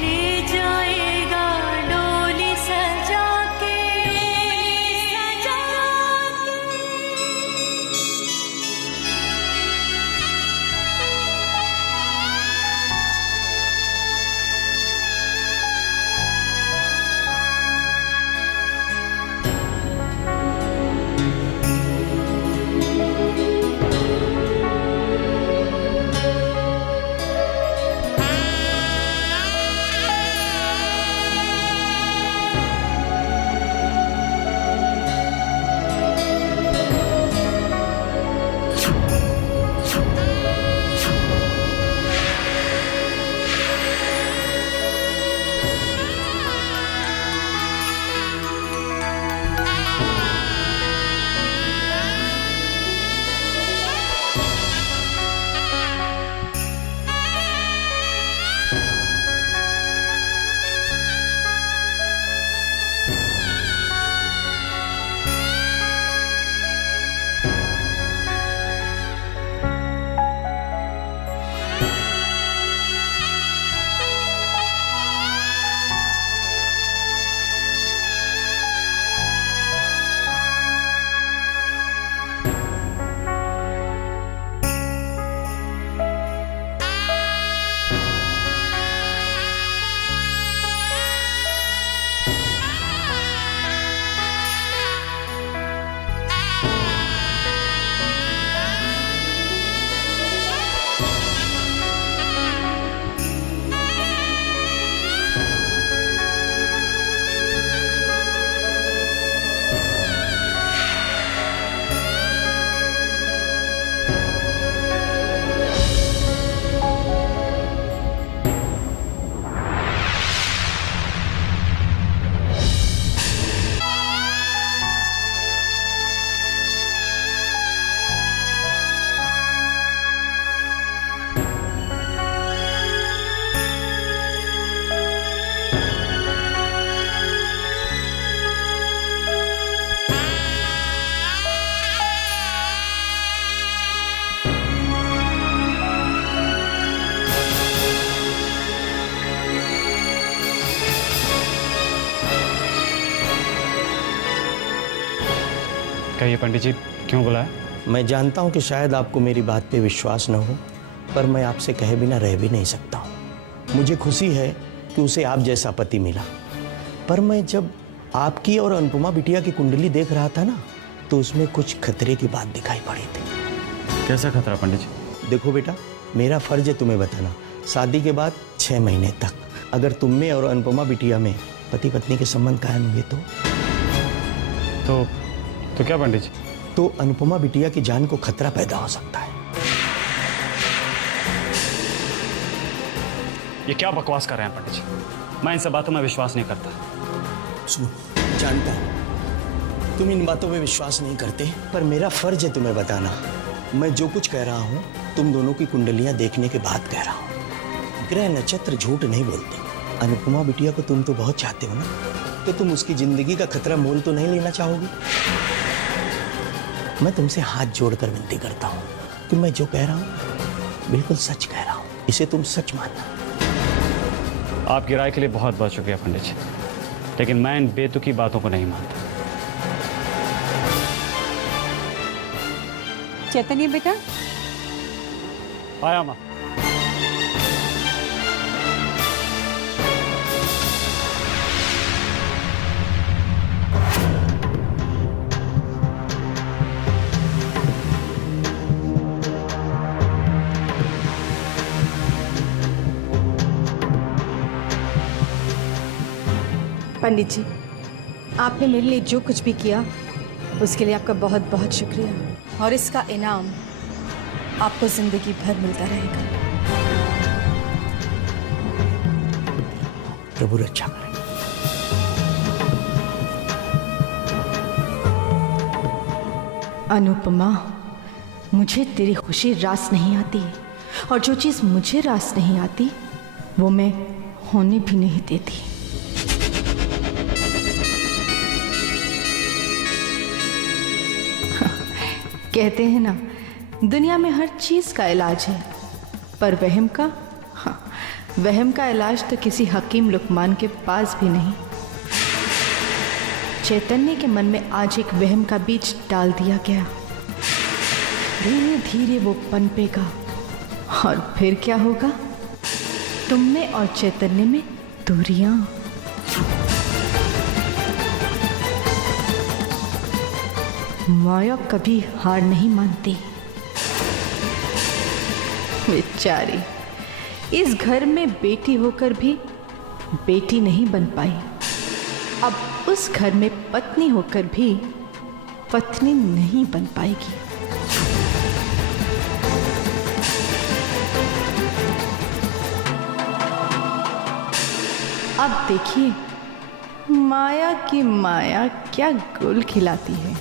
ले जाएगा डोली सजा के सजा कहिए पंडित जी, क्यों बुलाया? मैं जानता हूं कि शायद आपको मेरी बात पे विश्वास न हो, पर मैं आपसे कहे बिना रह भी नहीं सकता हूं। मुझे खुशी है कि उसे आप जैसा पति मिला, पर मैं जब आपकी और अनुपमा बिटिया की कुंडली देख रहा था ना, तो उसमें कुछ खतरे की बात दिखाई पड़ी थी। कैसा खतरा पंडित जी? देखो बेटा, मेरा फर्ज है तुम्हें बताना। शादी के बाद 6 महीने तक अगर तुम में और अनुपमा बिटिया में पति पत्नी के संबंध कायम हुए तो क्या पंडित जी? तो अनुपमा बिटिया की जान को खतरा पैदा हो सकता है। ये क्या बकवास कर रहे हैं पंडित जी? मैं इन सब बातों में विश्वास नहीं करता। सुनो, जानता हूं तुम इन बातों में विश्वास नहीं करते, पर मेरा फर्ज है तुम्हें बताना। मैं जो कुछ कह रहा हूं तुम दोनों की कुंडलियां देखने के बाद कह रहा हूं। ग्रह नक्षत्र झूठ नहीं बोलते। अनुपमा बिटिया को तुम तो बहुत चाहते हो ना, तो तुम उसकी जिंदगी का खतरा मोल तो नहीं लेना चाहोगी? मैं तुमसे हाथ जोड़कर विनती करता हूं कि मैं जो कह रहा हूं बिल्कुल सच कह रहा हूं, इसे तुम सच मानना। आपकी राय के लिए बहुत बहुत शुक्रिया पंडित जी, लेकिन मैं इन बेतुकी बातों को नहीं मानता। चैतन्य बेटा, आया माँ। पंडित जी, आपने मेरे लिए जो कुछ भी किया उसके लिए आपका बहुत बहुत शुक्रिया, और इसका इनाम आपको जिंदगी भर मिलता रहेगा। प्रभु रक्षा करें। अनुपमा, मुझे तेरी खुशी रास नहीं आती, और जो चीज़ मुझे रास नहीं आती वो मैं होने भी नहीं देती। कहते हैं ना दुनिया में हर चीज का इलाज है, पर वहम का, हाँ, वहम का इलाज तो किसी हकीम लुकमान के पास भी नहीं। चैतन्य के मन में आज एक वहम का बीज डाल दिया गया। धीरे धीरे वो पनपेगा और फिर क्या होगा? तुम में और चैतन्य में दूरियां। माया कभी हार नहीं मानती। बेचारी इस घर में बेटी होकर भी बेटी नहीं बन पाई, अब उस घर में पत्नी होकर भी पत्नी नहीं बन पाएगी। अब देखिए माया की माया क्या गुल खिलाती है।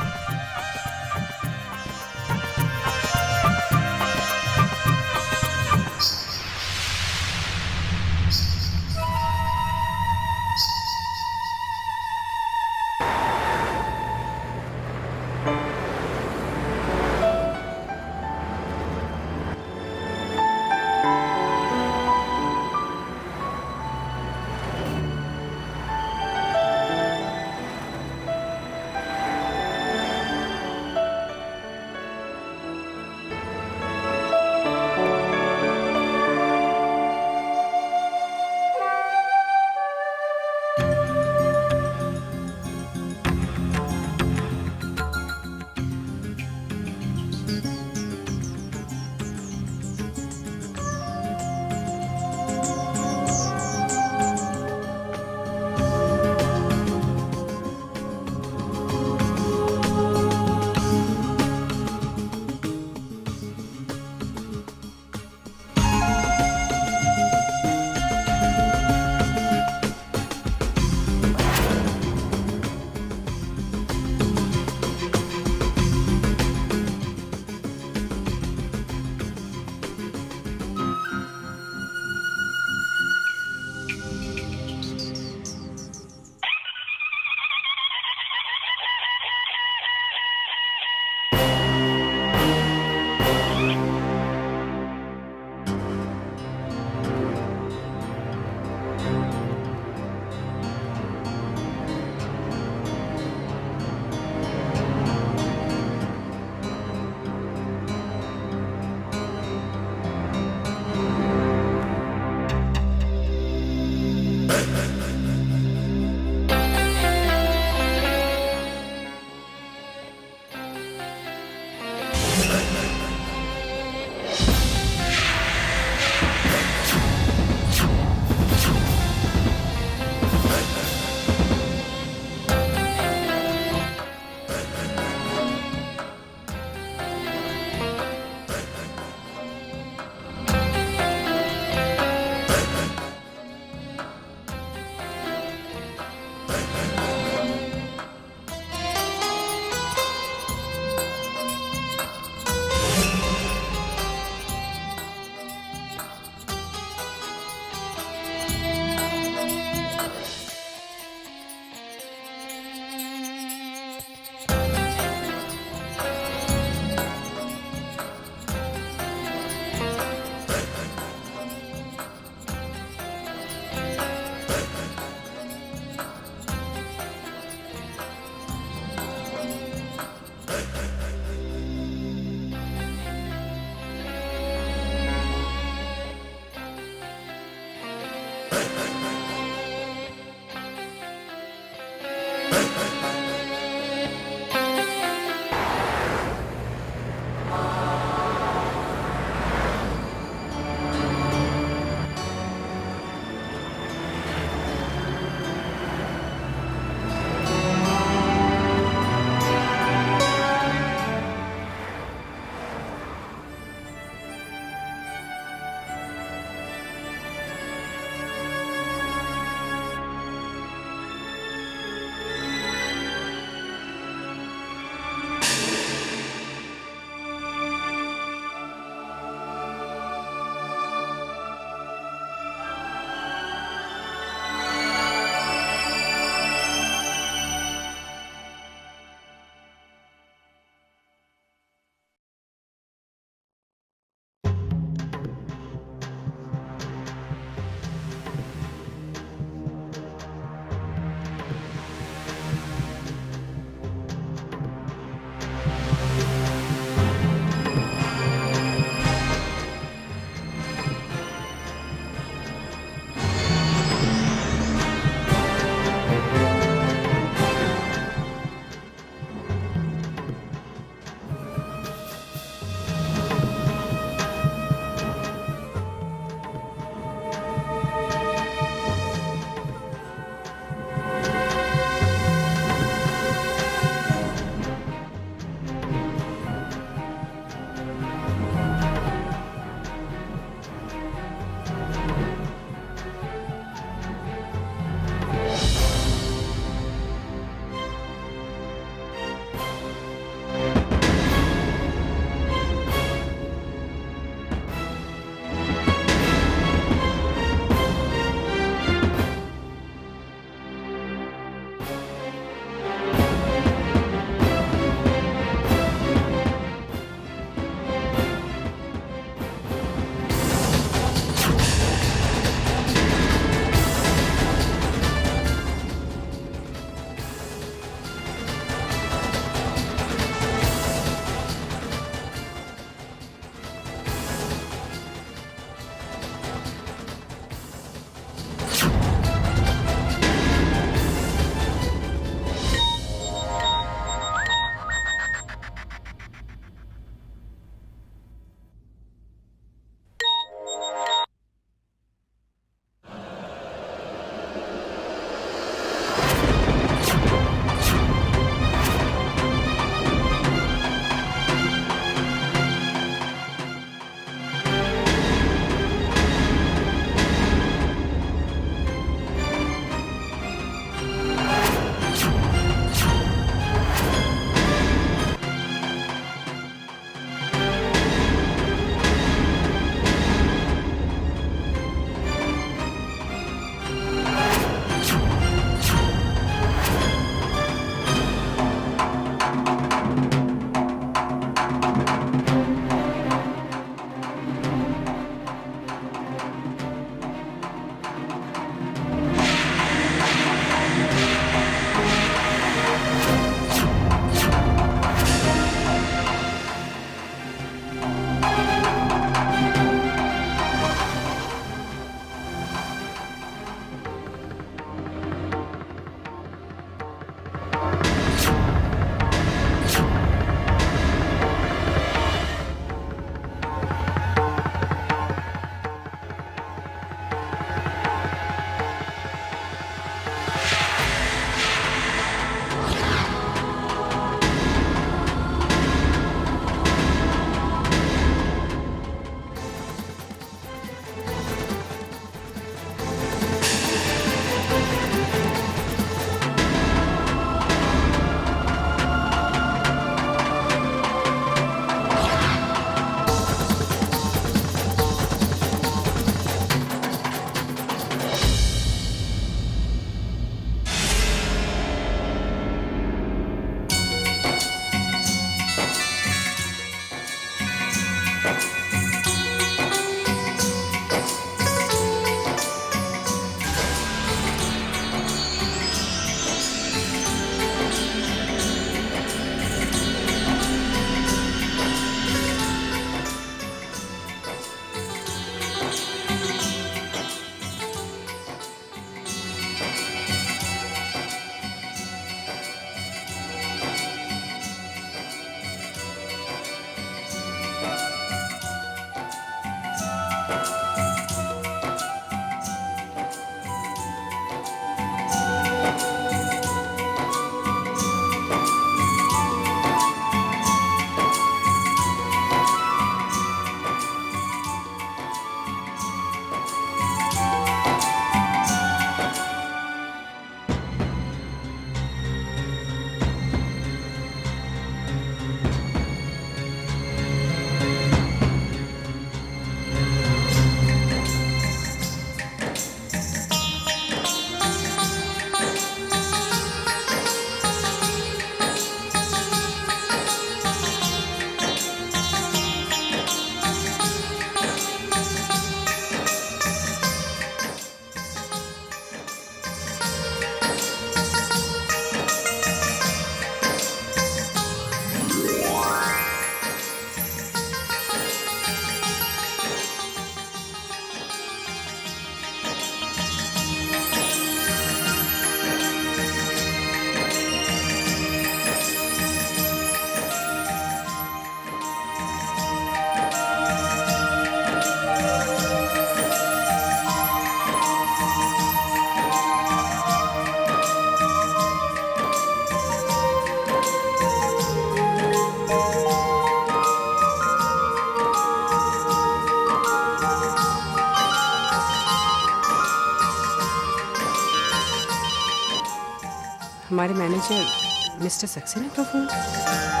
हमारे मैनेजर मिस्टर सक्सेना का फोन।